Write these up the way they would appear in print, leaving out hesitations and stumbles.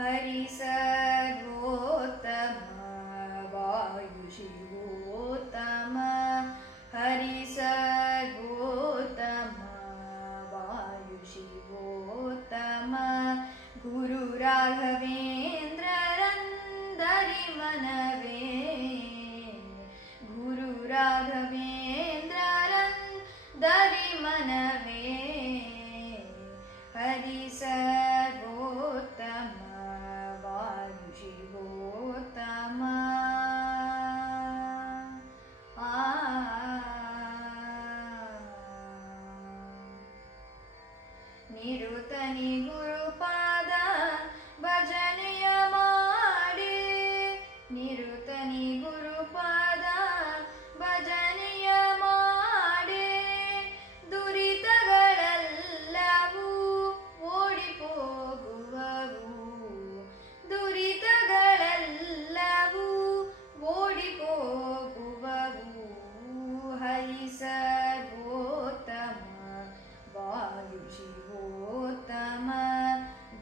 हरि सर्वोत्तम वायु शिवोत्तम हरि सर्वोत्तम वायु शिवोत्तम गुरु राघवेंद्र रंदरि मनवे गुरु राघवेंद्र रंदरि मनवे हरि सर्वोत्तम वायु शिवोत्तम निरुतनि गुरुपाद भजನೆಯ ಮಾಡಿ ನಿರುತನಿ ಗುರುಪಾದ ಭಜನೆಯ ಮಾಡಿ ದುರಿತಗಳೆಲ್ಲವೂ ಓಡಿಹೋಗುವವು ದುರಿತಗಳೆಲ್ಲವೂ ಓಡಿಹೋಗುವವು ಹರಿ ಸರ್ವೋತ್ತಮ ವಾಯು ಶಿವೋತ್ತಮ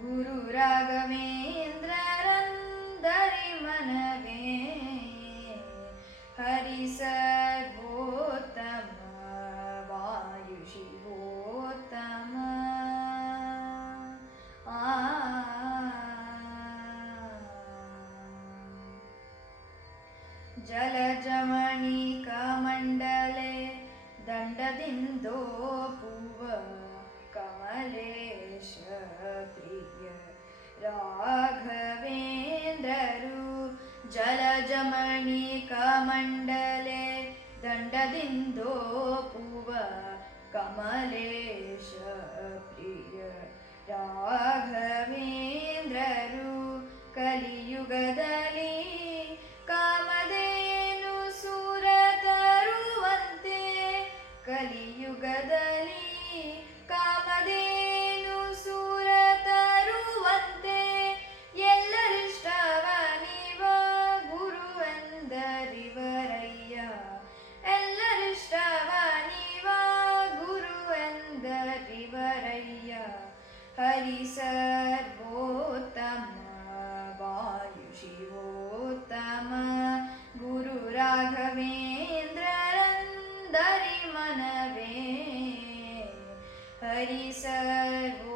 ಗುರು ರಾಘವೇಂದ್ರ ರಂದರಿ ಮನವೇ ಹರಿ ಸರ್ವೋತ್ತಮ ವಾಯು ಶಿವೋತ್ತಮ ಜಲಜಮಣಿ ಕಮಂಡಲೆ ದಂಡದಿಂದೋಪುವ ಕಮಲೇಶ ಪ್ರಿಯ ರಾಘವೇಂದ್ರರು ಜಲಜಮಣಿ ಕಮಂಡಲೆ ದಂಡದಿಂದೋಪುವ ಕಮಲೇಶ ಪ್ರಿಯ ರಾಘವೇಂದ್ರರು ಕಲಿಯುಗದಲ್ಲಿ ಕಾಮಧೇನು ಸುರ ತರುವಂತೆ ಕಲಿಯುಗದಲ್ಲಿ ಕಾಮಧೇನು ಸುರ ತರುವಂತೆ ಎಲ್ಲರಿಷ್ಟವ ನೀವ ಗುರುವೆಂದರಿವರಯ್ಯ ಎಲ್ಲರಿಷ್ಟವ ನೀವ ಗುರುವೆಂದರಿವರಯ್ಯ ಹರಿ ಸರ್ವೋತ್ತಮ ವಾಯು ಶಿವೋತ್ತಮ ಗುರು ರಾಘವೇಂದ್ರ ರಂದರಿ ಮನವೇ ಹರಿ ಸರ್ವ